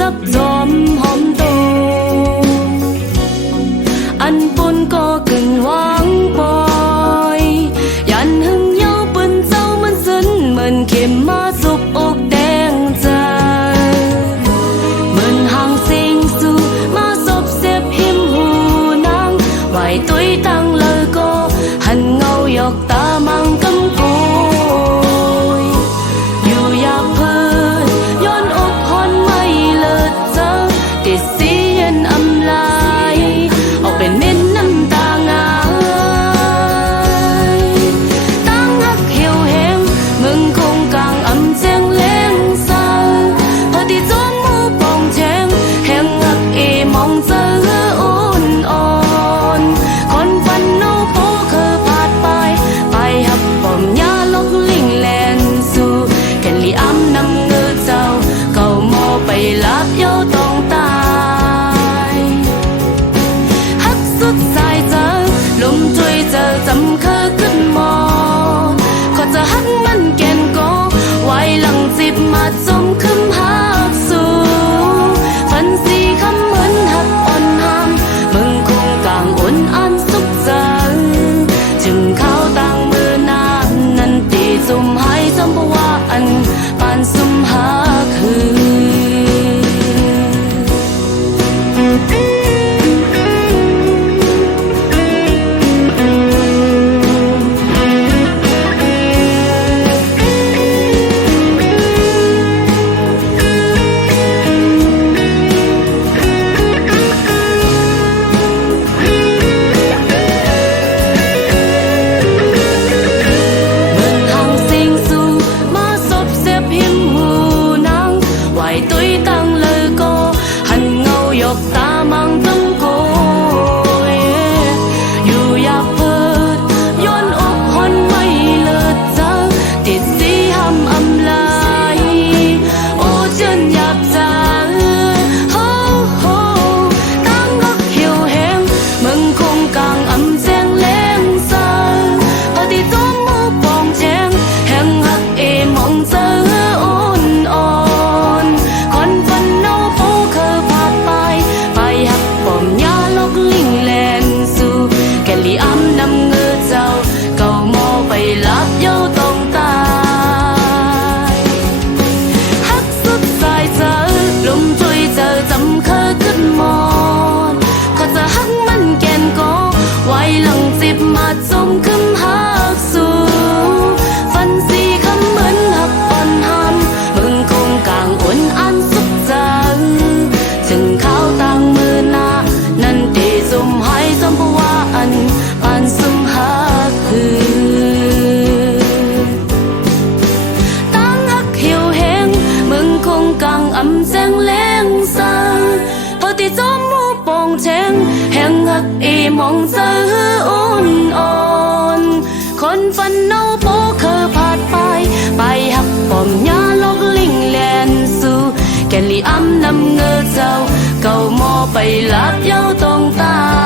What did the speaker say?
จับจอมหอมโตอันปนก็กึ่งวางปอยยันหึงเย้าปืนเจ้ามันซึ้นเหมือนเข็มมาสุบอกแดงใจเหมือนห่างสิงสู่มาศพเสียบหิมหูนางไหวตุยตั้งเลยก็หันเงาหยอกตามังกำกูอยู่อยากเพิ่นย้อนอกฮอนไม่เลิศเจอติดเสียนอำลายออกเป็นเม็ดน้ำตางายตั้งหักเหี่ยวแห้งมึงคงกลางอำแจงแรงเศร้าพอที่จอมมือปองแจงแห่งหักเอมองเจออ่อนอ่อนคนฟันโนโปเคยพาดไปหับปอมยาลกลิงแลนสู่แกันลีอ้ำนำเงือเจ้าเก่าโมไปลับเย้าต้องตายหักสุดสายเจอลมช่วยเจอจำเคยขึ้นมอก็จะหักมันแก่นก็ไว้หลังจิบมาจมคึมหักสู่ฟันสีคำเหมือนหักอ่อนหามมึงคงกลางอ่อนอันสุขใจจึงเข้าต่างมือน้ำนันตีจุ่มให้จำบ่ว่าอันปานซุ่มหักคือมาจมคึมหักสู่ฟันสีคำเหมือนหักอ่อนหามมึงคงกลางอ่อนอันสุขจังจึงเข้าต่างมือหน้านั่นตีจุ่มให้จำบ่ว่าอันปานซุ่มหักคือตั้งหักเหี่ยวแห้งมึงคงกลางอำแจงแรงสังพอที่จมมูปองแจงแห่งหักเอมองเจอคนฟันเนาโปเคยพาดไปหักปอมยาลกลิงแลนสู่แกันลีอ้ำนำเงือเจ้าเก่าโมไปลับเย้าต้องตา